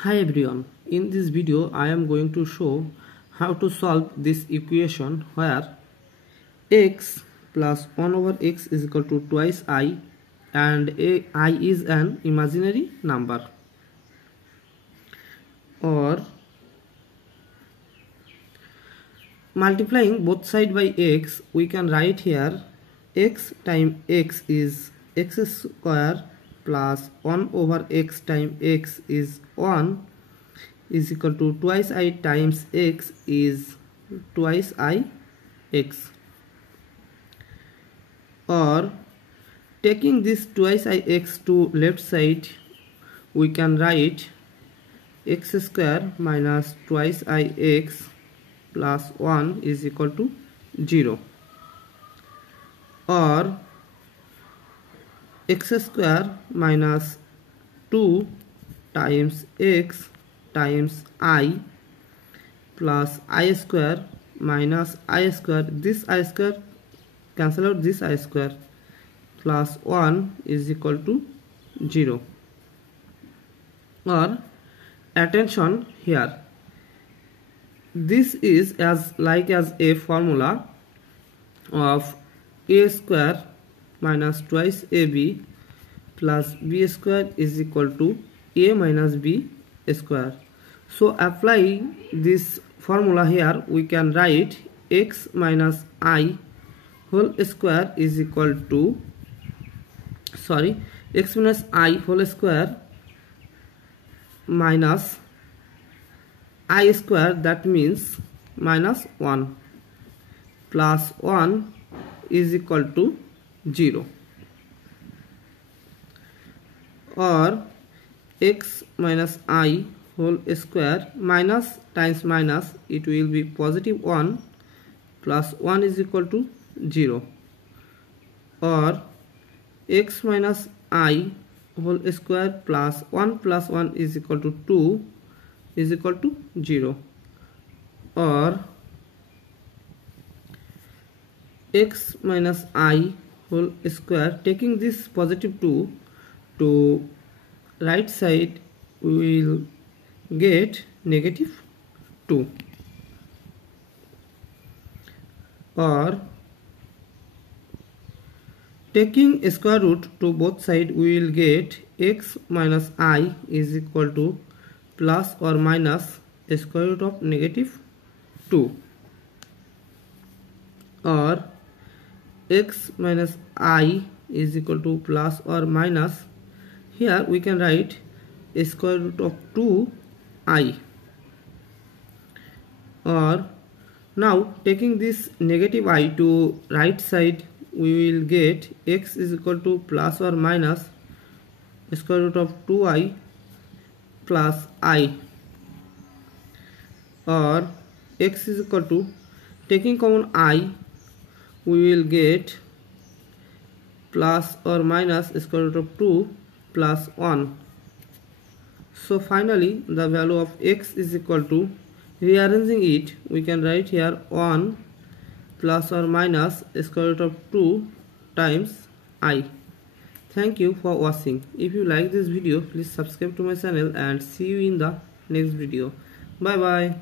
Hi everyone, in this video I am going to show how to solve this equation where x plus 1 over x is equal to twice I and I is an imaginary number, or multiplying both sides by x we can write here x times x is x square plus 1 over x times x is 1 is equal to twice I times x is twice I x, or taking this twice I x to left side we can write x square minus twice I x plus 1 is equal to 0, or x square minus 2 times x times I plus I square minus I square, this I square cancel out this I square, plus 1 is equal to 0. Or attention here, this is as a formula of a square minus twice ab plus b square is equal to a minus b square. So applying this formula here we can write x minus I whole square is equal to x minus I whole square minus I square, that means minus 1, plus 1 is equal to 0, or x minus I whole square minus times minus it will be positive 1 plus 1 is equal to 0, or x minus I whole square plus 1 is equal to 2 is equal to 0, or x minus I whole square, taking this positive 2 to right side we will get negative 2, or taking square root to both sides we will get x minus I is equal to plus or minus square root of negative 2, or x minus I is equal to plus or minus, here we can write square root of 2I, or now taking this negative I to right side we will get x is equal to plus or minus square root of 2I plus I, or x is equal to, taking common I we will get plus or minus square root of 2 plus 1. So finally the value of x is equal to, rearranging it we can write here 1 plus or minus square root of 2 times I. Thank you for watching. If you like this video please subscribe to my channel and see you in the next video. Bye bye.